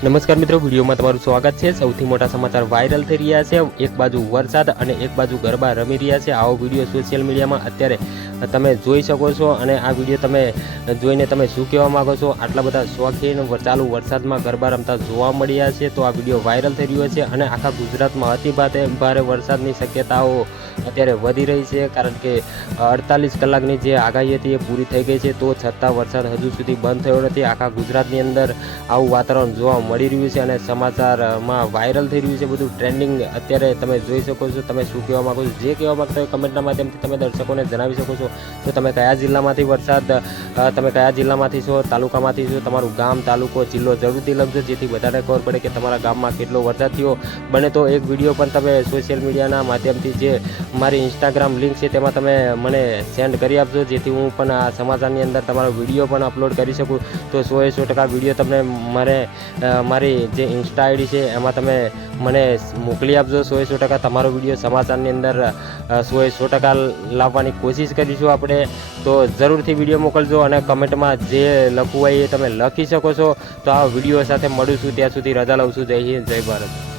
નમસ્કાર મિત્રો, વિડીયોમાં તમારું સ્વાગત છે। સૌથી મોટા સમાચાર વાયરલ થઈ રહ્યા છે। એક બાજુ વરસાદ અને એક બાજુ ગરબા રમી રહ્યા છે। આવો વિડીયો સોશિયલ મીડિયામાં અત્યારે તમે જોઈ શકો છો અને આ વિડીયો તમે જોઈને તમે શું કહેવા માંગો છો? આટલા બધા શોખીન ચાલુ વરસાદમાં ગરબા રમતા જોવા મળ્યા છે, તો આ વિડીયો વાયરલ થઈ રહ્યો છે અને આખા ગુજરાતમાં અતિ ભારે વરસાદની શક્યતાઓ અત્યારે વધી રહી છે, કારણ કે 48 કલાકની જે આગાહી હતી એ પૂરી થઈ ગઈ છે, તો છતાં વરસાદ હજુ સુધી બંધ થયો નથી। આખા ગુજરાતની અંદર આવું વાતાવરણ જોવા મળી રહ્યું છે અને સમાચારમાં વાયરલ થઈ રહ્યું છે, બધું ટ્રેન્ડિંગ અત્યારે તમે જોઈ શકો છો। તમે શું કહેવા માંગો છો? જે કહેવા માંગતા હોય કમેન્ટના માધ્યમથી તમે દર્શકોને જણાવી શકો છો। તો તમે કયા જિલ્લામાંથી તમે કયા જિલ્લામાંથી છો, તાલુકામાંથી છો, તમારું ગામ, તાલુકો, જિલ્લો જરૂરથી લખજો, જેથી બધાને ખબર પડે કે તમારા ગામમાં કેટલો વરસાદ થયો। બને તો એક વિડીયો પણ તમે સોશિયલ મીડિયાના માધ્યમથી જે મારી ઇન્સ્ટાગ્રામ લિંક છે તેમાં તમે મને સેન્ડ કરી આપજો, જેથી હું પણ આ સમાચારની અંદર તમારો વિડીયો પણ અપલોડ કરી શકું। તો 100% વિડીયો તમને મારી જે ઇન્સ્ટા આઈડી છે એમાં તમે મને મોકલી આપજો। 100% તમારો વિડીયો સમાચારની અંદર 100% લાવવાની કોશિશ કરીશું આપણે। તો જરૂરથી વિડીયો મોકલજો અને કમેન્ટમાં જે લખવું હોય એ તમે લખી શકો છો। તો આ વિડીયો સાથે મળું છું, ત્યાં સુધી રજા લઉં છું। જય હિન્દ, જય ભારત।